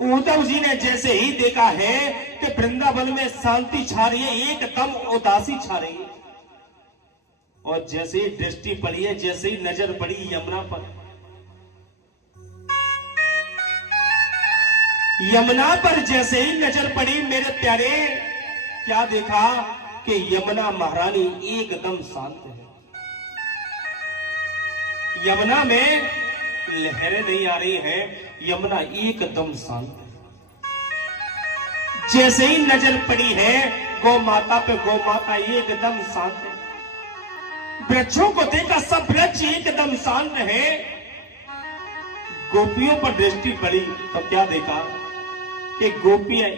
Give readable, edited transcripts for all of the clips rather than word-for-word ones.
उद्धव जी ने जैसे ही देखा है कि वृंदावन में शांति छा रही है, एकदम उदासी छा रही है, और जैसे ही दृष्टि पड़ी है, जैसे ही नजर पड़ी यमुना पर, यमुना पर जैसे ही नजर पड़ी मेरे प्यारे, क्या देखा कि यमुना महारानी एकदम शांत है। यमुना में लहरें नहीं आ रही हैं, यमुना एकदम शांत है। जैसे ही नजर पड़ी है गौ माता पे, गौ माता एकदम शांत है। वृक्षों को देखा, सब वृक्ष एकदम शांत है। गोपियों पर दृष्टि पड़ी तो क्या देखा कि गोपियां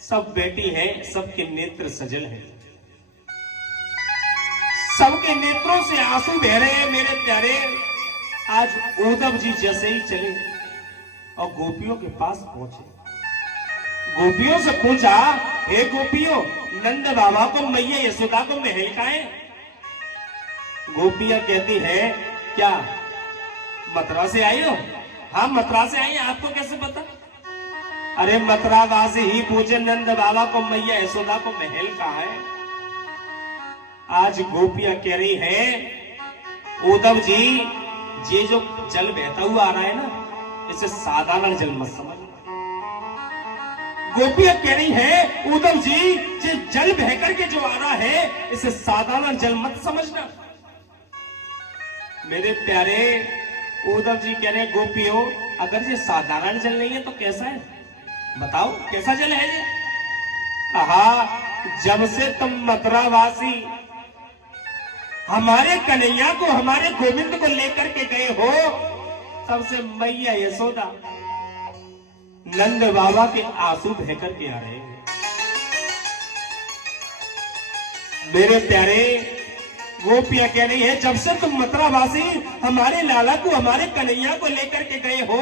सब बैठी हैं, सबके नेत्र सजल हैं, सबके नेत्रों से आंसू बह रहे हैं मेरे प्यारे। आज उद्धव जी जैसे ही चले और गोपियों के पास पहुंचे, गोपियों से पूछा, हे गोपियों, नंद बाबा को मैया यशोदा को महल का है? गोपियां कहती है, क्या मथुरा से आई हो? हाँ मथुरा से आई, आपको कैसे पता? अरे मथुरा वासी ही पूछे, नंद बाबा को मैया यशोदा को महल कहाँ है? आज गोपियां कह रही है, उद्धव जी ये जो जल बहता हुआ आ रहा है ना, इसे साधारण जल मत समझ। गोपियां कह रही है, उद्धव जी ये जल बहकर के जो आ रहा है, इसे साधारण जल मत समझना। मेरे प्यारे उद्धव जी कह रहे, गोपियों अगर ये साधारण जल नहीं है तो कैसा है, बताओ कैसा जल है ये? कहा, जब से तुम मथुरावासी हमारे कन्हैया को, हमारे गोविंद को लेकर के गए हो, तब से मैया यशोदा, नंद बाबा के आंसू बहकर के आ रहे हैं। मेरे प्यारे गोपियां कह रही है, जब से तुम मथुरावासी हमारे लाला को, हमारे कन्हैया को लेकर के गए हो,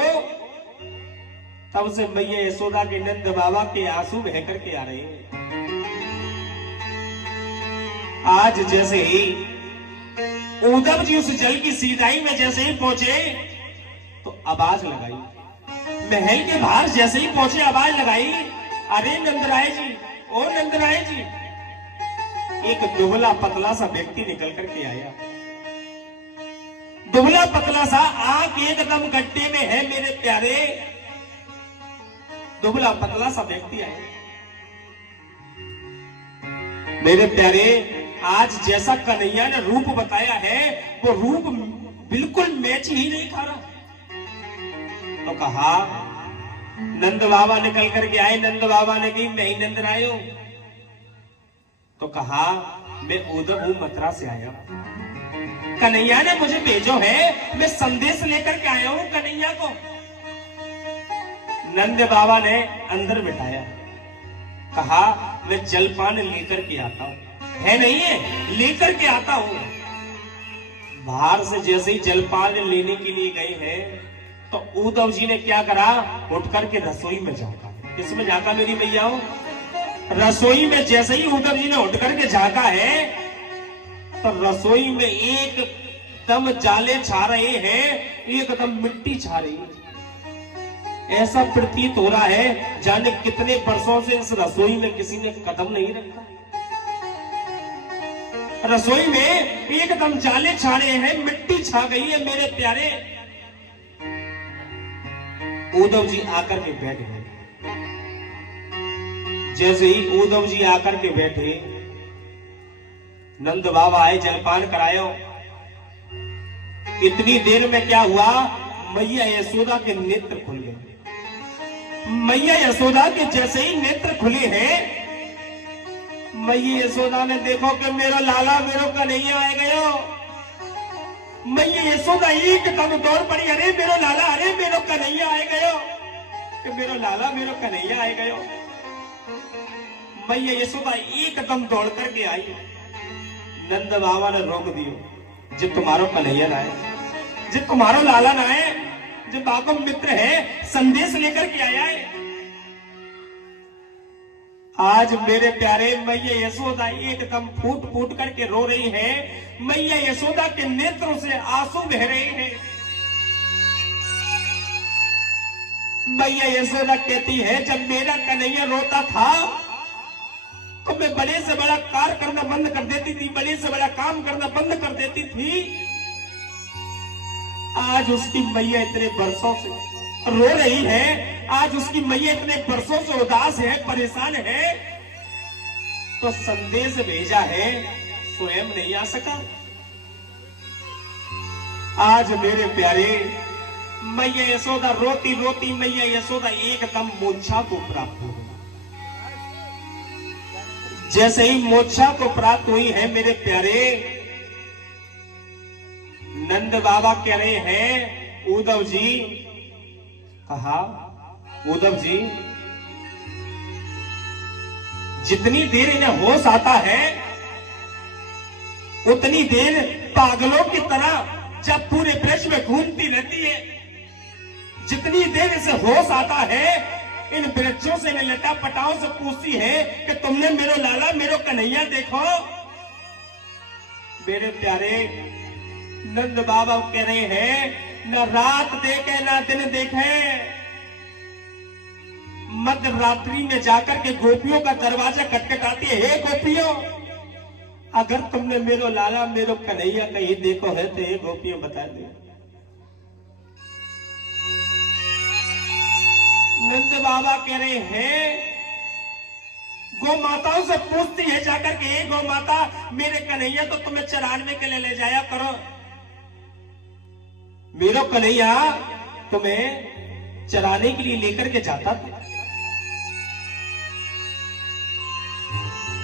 तब से मैया यशोदा के, नंद बाबा के आंसू बहकर के आ रहे हैं। आज जैसे ही उद्धव जी उस जल की सीधाई में जैसे ही पहुंचे तो आवाज लगाई, महल के बाहर जैसे ही पहुंचे आवाज लगाई, अरे नंदराय जी, ओ नंदराय जी। एक दुबला पतला सा व्यक्ति निकल करके आया, दुबला पतला सा, आंख एकदम गड्ढे में है मेरे प्यारे, दुबला पतला सा व्यक्ति आया। मेरे प्यारे, आज जैसा कन्हैया ने रूप बताया है, वो रूप बिल्कुल मैच ही नहीं खा रहा। तो कहा, नंद बाबा निकल करके आए। नंद बाबा ने कही, मैं ही नंद राय हूं। तो कहा, मैं उद्धव हूं, मथुरा से आया, कन्हैया ने मुझे भेजो है, मैं संदेश लेकर के आया हूं कन्हैया को। नंद बाबा ने अंदर बिठाया, कहा, मैं जलपान लेकर के आता हूं। है नहीं है, लेकर के आता हूं। बाहर से जैसे ही जलपान लेने के लिए गए हैं तो उद्धव जी ने क्या करा, उठ करके रसोई में झांका। किसमें झांका मेरी मैयाओं? रसोई में जैसे ही उद्धव जी ने उठ करके झांका है तो रसोई में एकदम जाले छा रहे हैं, एकदम मिट्टी छा रही है। ऐसा प्रतीत हो रहा है जाने कितने वर्षों से इस रसोई में किसी ने कदम नहीं रखा। रसोई में एकदम जाले छा रहे हैं, मिट्टी छा गई है मेरे प्यारे। उद्धव जी आकर के बैठ गए। जैसे ही उद्धव जी आकर के बैठे, नंद बाबा आए, जलपान करायो। इतनी देर में क्या हुआ, मैया यशोदा के नेत्र खुल गए। मैया यशोदा के जैसे ही नेत्र खुले हैं, मैया यशोदा ने देखो कि मेरा लाला मेरे कन्हैया आ गयो। मैया यशोदा एकदम दौड़ पड़ी, अरे मेरो लाला, अरे मेरो कन्हैया आ गयो, कि मेरो लाला मेरो कन्हैया आ गयो। मैया यशोदा एकदम दौड़ करके आई। नंद बाबा ने रोक दियो, जब तुम्हारो कन्हैया ना आए, जब तुम्हारो लाला ना आए, जो बाबा मित्र है, संदेश लेकर के आया है। आज मेरे प्यारे मैया यशोदा एकदम फूट फूट करके रो रही है। मैया यशोदा के नेत्रों से आंसू बह रहे हैं। मैया यशोदा कहती है, जब मेरा कन्हैया रोता था तो मैं बड़े से बड़ा कार्य करना बंद कर देती थी, बड़े से बड़ा काम करना बंद कर देती थी। आज उसकी मैया इतने बरसों से रो रही है, आज उसकी मैया इतने बरसों से उदास है, परेशान है, तो संदेश भेजा है, स्वयं नहीं आ सका। आज मेरे प्यारे मैया यशोदा रोती रोती मैया यशोदा एकदम मोक्षा को प्राप्त हो। जैसे ही मोक्षा को प्राप्त हुई है मेरे प्यारे, नंद बाबा कह रहे हैं, उद्धव जी, कहा उद्धव जी, जितनी देर इन्हें होश आता है उतनी देर पागलों की तरह जब पूरे ब्रज में घूमती रहती है। जितनी देर इसे होश आता है इन वृक्षों से लटा पटाओं से पूछती है कि तुमने मेरो लाला मेरो कन्हैया देखो। मेरे प्यारे नंद बाबा कह रहे हैं, न रात देखे न दिन देखे, मध्य रात्रि में जाकर के गोपियों का दरवाजा खटखटाती है, हे गोपियों, अगर तुमने मेरो लाला मेरो कन्हैया कहीं देखो है तो ये गोपियों बता दे। नंद बाबा कह रहे हैं, गौ माताओं से पूछती है जाकर के, हे गौ माता, मेरे कन्हैया तो तुम्हें चराने के लिए ले जाया करो, मेरो कन्हैया तुम्हें चराने के लिए लेकर के जाता था।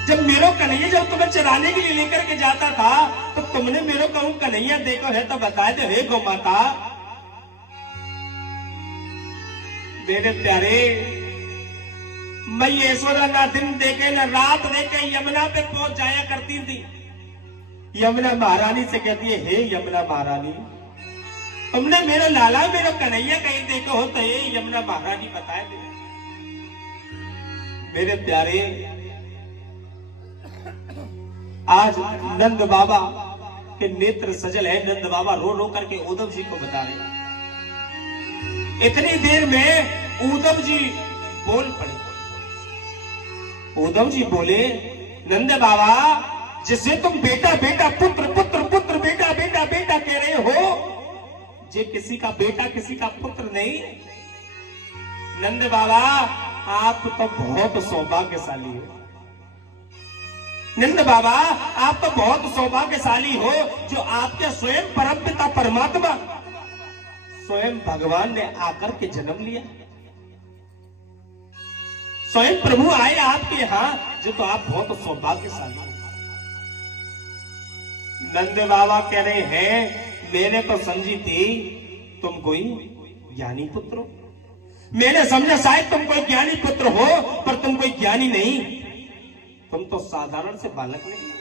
जब मेरो कन्हैया जब तुम्हें चराने के लिए लेकर के जाता था तो तुमने मेरो कहूं कन्हैया देखो है तो बता दो, हे गौ माता। मेरे प्यारे मैं यशोदा ना दिन देखे ना रात देखे यमुना पे पहुंच जाया करती थी। यमुना महारानी से कहती है, हे यमुना महारानी, तुमने मेरो लाला मेरो कन्हैया कहीं देखो हो तो ये यमुना महारानी बताए दे। मेरे प्यारे आज नंद बाबा के नेत्र सजल है, नंद बाबा रो रो करके उद्धव जी को बता रहे। इतनी देर में उद्धव जी बोल पड़े। उद्धव जी बोले, नंद बाबा, जिसे तुम बेटा बेटा पुत्र पुत्र पुत्र बेटा बेटा बेटा कह रहे हो, जे किसी का बेटा किसी का पुत्र नहीं। नंद बाबा आप तो बहुत सौभाग्यशाली हो। नंद बाबा आप तो बहुत सौभाग्यशाली हो जो आपके स्वयं परमपिता परमात्मा स्वयं भगवान ने आकर के जन्म लिया। स्वयं प्रभु आए आपके यहां, जो तो आप बहुत सौभाग्यशाली हो। नंद बाबा कह रहे हैं, मैंने तो समझी थी तुम कोई ज्ञानी पुत्र हो। मैंने समझा शायद तुम कोई ज्ञानी पुत्र हो, पर तुम कोई ज्ञानी नहीं, तुम तो साधारण से बालक नहीं।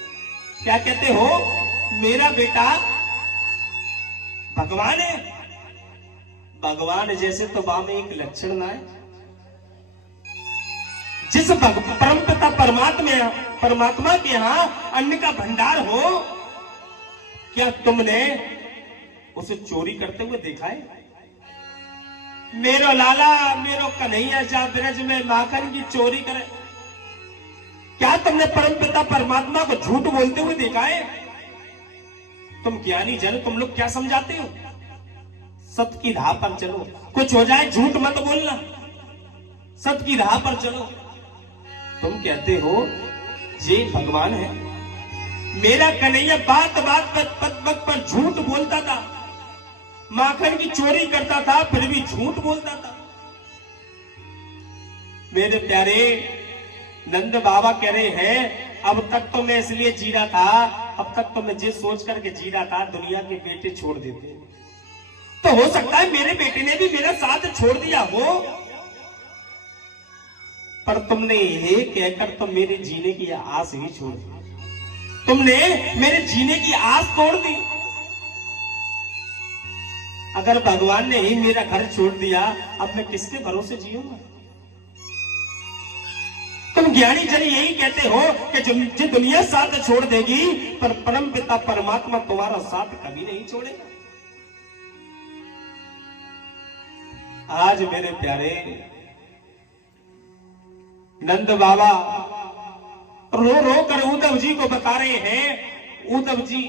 क्या कहते हो, मेरा बेटा भगवान है। भगवान जैसे तो वहां में एक लक्षण ना है। जिस परमपिता परमात्मा के यहां अन्न का भंडार हो, क्या तुमने उसे चोरी करते हुए देखा है? मेरो लाला मेरो कन्हैया जा ब्रज में माखन की चोरी करे, क्या तुमने परमपिता परमात्मा को झूठ बोलते हुए देखा है? तुम ज्ञानी जन, तुम लोग क्या समझाते हो? सत्य की राह पर चलो, कुछ हो जाए झूठ मत बोलना, सत्य की राह पर चलो। तुम कहते हो ये भगवान है। मेरा कन्हैया बात बात पर झूठ बोलता था, माखन की चोरी करता था, फिर भी झूठ बोलता था। मेरे प्यारे नंद बाबा कह रहे हैं, अब तक तो मैं इसलिए जी रहा था, अब तक तो मैं ये सोच करके जी रहा था दुनिया के बेटे छोड़ देते, तो हो सकता है मेरे बेटे ने भी मेरा साथ छोड़ दिया हो, पर तुमने ये कहकर तो मेरे जीने की आस ही छोड़ दी। तुमने मेरे जीने की आस तोड़ दी। अगर भगवान ने ही मेरा घर छोड़ दिया, अब मैं किसके भरोसे जीऊंगा? तुम ज्ञानी जन यही कहते हो कि जो दुनिया साथ छोड़ देगी, पर परम पिता परमात्मा तुम्हारा साथ कभी नहीं छोड़ेगा। आज मेरे प्यारे नंद बाबा रो रो कर उद्धव जी को बता रहे हैं। उद्धव जी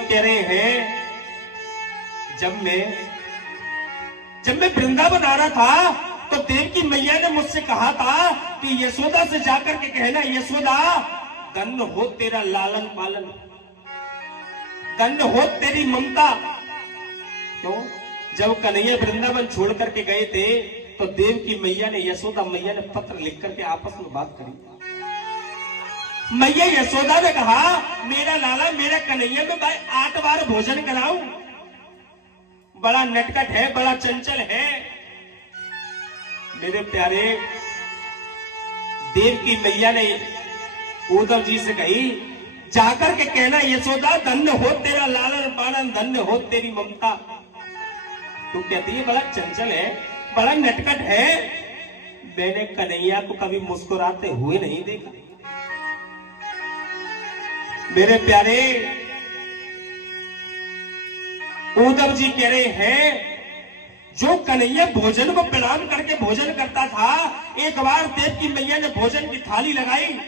कह रहे हैं, जब मैं वृंदावन आ रहा था तो देवकी मैया ने मुझसे कहा था कि यशोदा से जाकर के कहना, यशोदा धन्य हो तेरा लालन पालन, धन्य हो तेरी ममता। क्यों? जब कन्हैया वृंदावन छोड़ करके गए थे तो देवकी मैया ने, यशोदा मैया ने पत्र लिख करके आपस में बात करी। मैया यशोदा ने कहा, मेरा लाला मेरा कन्हैया में भाई 8 बार भोजन कराऊं, बड़ा नटखट है, बड़ा चंचल है। मेरे प्यारे देवकी मैया ने उद्धव जी से कही, जाकर के कहना यशोदा धन्य हो तेरा लालन पालन, धन्य हो तेरी ममता। तो कहती है बड़ा चंचल है, बड़ा नटखट है, मैंने कन्हैया को कभी मुस्कुराते हुए नहीं देखा। मेरे प्यारे उद्धव जी कह रहे हैं, जो कन्हैया भोजन को प्रणाम करके भोजन करता था, एक बार देवकी मैया ने भोजन की थाली लगाई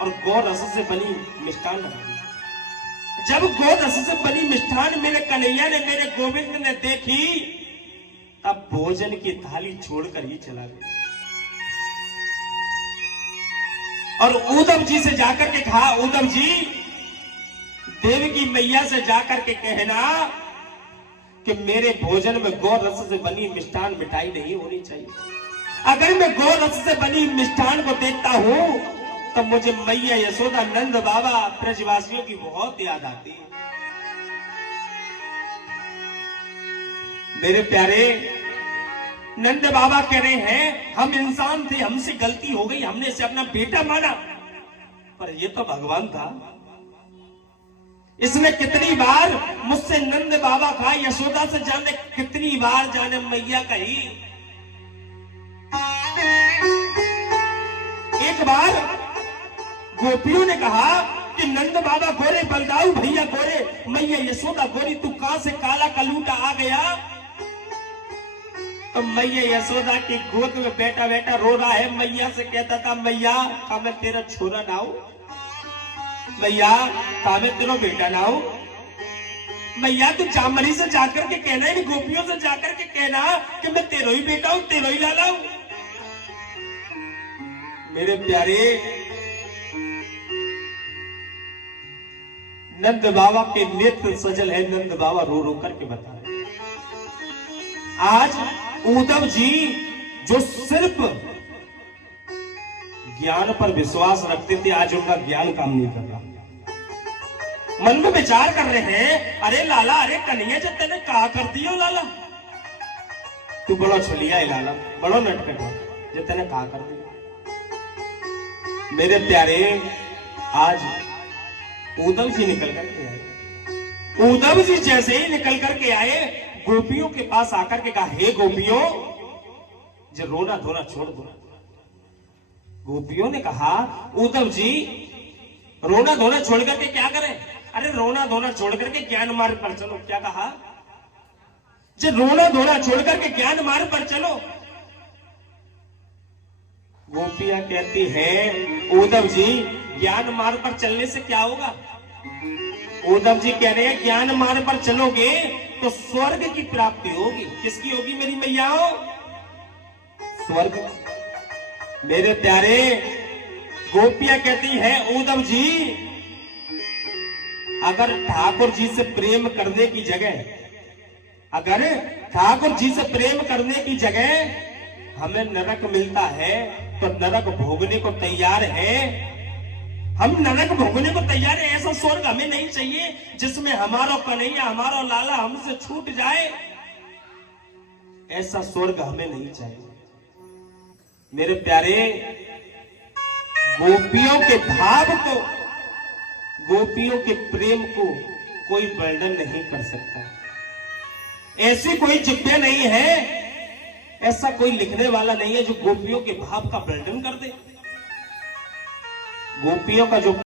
और गौ रस से बनी मिष्ठान लगाई। जब गौ रस से बनी मिष्ठान मेरे कन्हैया ने, मेरे गोविंद ने देखी, तब भोजन की थाली छोड़कर ही चला गया। और उद्धव जी से जाकर के कहा, उद्धव जी देवकी मैया से जाकर के कहना कि मेरे भोजन में गौ रस से बनी मिष्ठान मिठाई नहीं होनी चाहिए। अगर मैं गौ रस से बनी मिष्ठान को देखता हूं तो मुझे मैया यशोदा, नंद बाबा, ब्रजवासियों की बहुत याद आती है। मेरे प्यारे नंद बाबा कह रहे हैं, हम इंसान थे, हमसे गलती हो गई, हमने इसे अपना बेटा माना, पर ये तो भगवान था। इसने कितनी बार मुझसे नंद बाबा कहा, यशोदा से जाने कितनी बार जाने मैया कही। एक बार गोपियों ने कहा कि नंद बाबा गोरे, बलदाऊ भैया गोरे, मैया यशोदा गोरी, तू कहां से काला कलूटा आ गया? तो मैया यशोदा की गोद में बैठा बैठा रो रहा है। मैया से कहता था, मैया का मैं तेरा छोरा ना हूं, मैया का मैं तेरा बेटा ना हूं, मैया तू जामरी से जाकर के कहना, इन गोपियों से जाकर के कहना कि मैं तेरा ही बेटा हूं, तेरा ही लाला हूं। मेरे प्यारे नंद बाबा के नेत्र सजल है, नंद बाबा रो रो करके बता रहे। आज उद्धव जी जो सिर्फ ज्ञान पर विश्वास रखते थे, आज उनका ज्ञान काम नहीं कर रहा। मन में विचार कर रहे हैं, अरे लाला, अरे कन्हैया जब तेने कहा कर दियो लाला, तू बड़ा छलिया है लाला, बड़ा नटखट है, जब तेने कहा कर दिया। मेरे प्यारे आज उद्धव जी निकल करके आए। उद्धव जी जैसे ही निकल करके आए, गोपियों के पास आकर के कहा, हे गोपियों, जो रोना धोना छोड़ दो। गोपियों ने कहा, उद्धव जी रोना धोना छोड़ करके क्या करें? अरे रोना धोना छोड़ करके ज्ञान मार्ग पर चलो। क्या कहा? जो रोना धोना छोड़ करके ज्ञान मार्ग पर चलो। गोपियां कहती है, उद्धव जी ज्ञान मार्ग पर चलने से क्या होगा? उद्धव जी कह रहे हैं, ज्ञान मार्ग पर चलोगे तो स्वर्ग की प्राप्ति होगी। किसकी होगी मेरी मैयाओं? स्वर्ग। मेरे प्यारे गोपियां कहती है, उद्धव जी अगर ठाकुर जी से प्रेम करने की जगह, अगर ठाकुर जी से प्रेम करने की जगह हमें नरक मिलता है तो नरक भोगने को तैयार है। हम नरक भोगने को तैयार है। ऐसा स्वर्ग हमें नहीं चाहिए जिसमें हमारा कन्हैया, हमारा लाला हमसे छूट जाए। ऐसा स्वर्ग हमें नहीं चाहिए। मेरे प्यारे गोपियों के भाव को, गोपियों के प्रेम को कोई वर्णन नहीं कर सकता। ऐसी कोई जिज्ञा नहीं है, ऐसा कोई लिखने वाला नहीं है जो गोपियों के भाव का वर्णन कर दे। गोपियों का जो